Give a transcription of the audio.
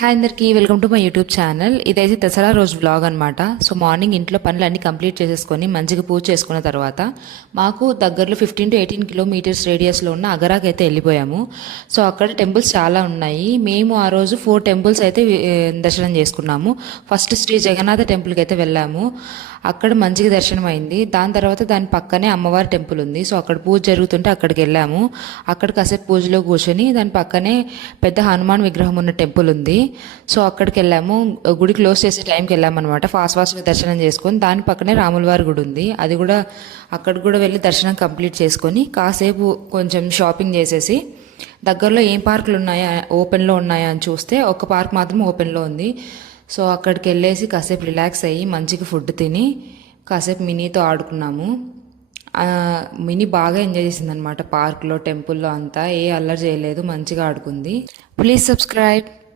Hi అందరికీ welcome to my YouTube channel. ఇదైతే దసరా రోజు వ్లాగ్ అనమాట. సో మార్నింగ్ ఇంట్లో పనులన్నీ కంప్లీట్ చేసేసుకొని మంచిగా పూజ చేసుకున్న తర్వాత మాకు దగ్గరలో 15 to 18 కిలోమీటర్స్ రేడియస్లో ఉన్న అగరాకి అయితే వెళ్ళిపోయాము. సో అక్కడ టెంపుల్స్ చాలా ఉన్నాయి. మేము ఆ రోజు 4 టెంపుల్స్ అయితే దర్శనం చేసుకున్నాము. ఫస్ట్ శ్రీ జగన్నాథ టెంపుల్కి అయితే వెళ్ళాము. అక్కడ మంచిగా దర్శనం అయింది. దాని తర్వాత దాని పక్కనే అమ్మవారి టెంపుల్ ఉంది. సో అక్కడ పూజ జరుగుతుంటే అక్కడికి వెళ్ళాము. అక్కడ కాసేపు పూజలో కూర్చొని దాని పక్కనే పెద్ద హనుమాన్ విగ్రహం ఉన్న టెంపుల్ ఉంది. సో అక్కడికి వెళ్ళాము. గుడి క్లోజ్ చేసే టైంకి వెళ్ళామన్నమాట. ఫాస్ట్గా దర్శనం చేసుకొని దాని పక్కనే రాములవారి గుడి ఉంది. అది కూడా అక్కడికి కూడా వెళ్ళి దర్శనం కంప్లీట్ చేసుకొని కాసేపు కొంచెం షాపింగ్ చేసేసి దగ్గరలో ఏం పార్కులు ఉన్నాయా ఓపెన్లో ఉన్నాయా అని చూస్తే ఒక పార్క్ మాత్రం ఓపెన్లో ఉంది. సో అక్కడికి వెళ్ళేసి కాసేపు రిలాక్స్ అయ్యి మంచిగా ఫుడ్ తిని కాసేపు మినీతో ఆడుకున్నాము. మినీ బాగా ఎంజాయ్ చేసింది అనమాట. పార్క్లో టెంపుల్లో అంతా ఏ అల్లరి చేయలేదు, మంచిగా ఆడుకుంది. Please subscribe.